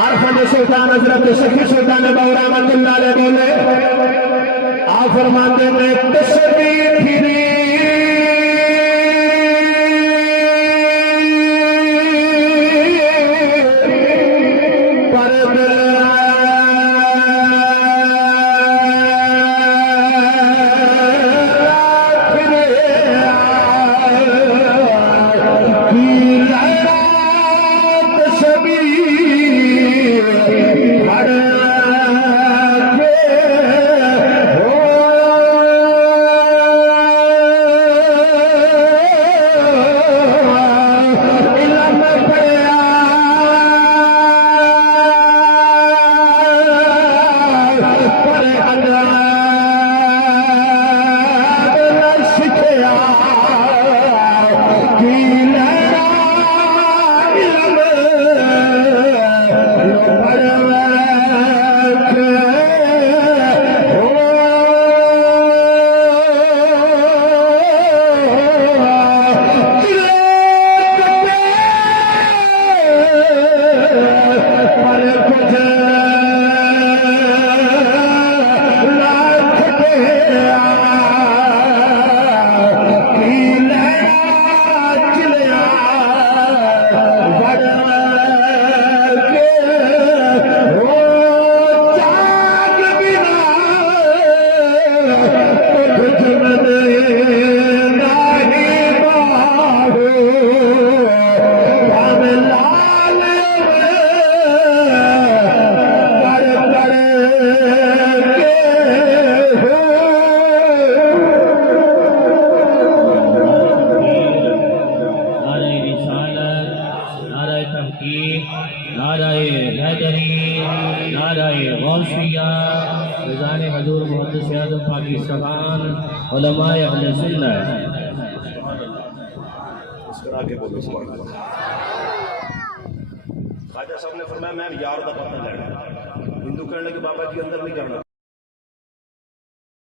आरफन सुल्तान हजरत शफी सुल्तान बाबू रहमतुल्लाह अलैह बोले, आप फरमाते में तस्वीर फिरी उलमाए अहले सुन्नत आगे बोलो सुभान अल्लाह। ख्वाजा साहब ने फरमाया मैं यार का पता लेना, हिंदू कहने के बाबा जी अंदर नहीं जाना,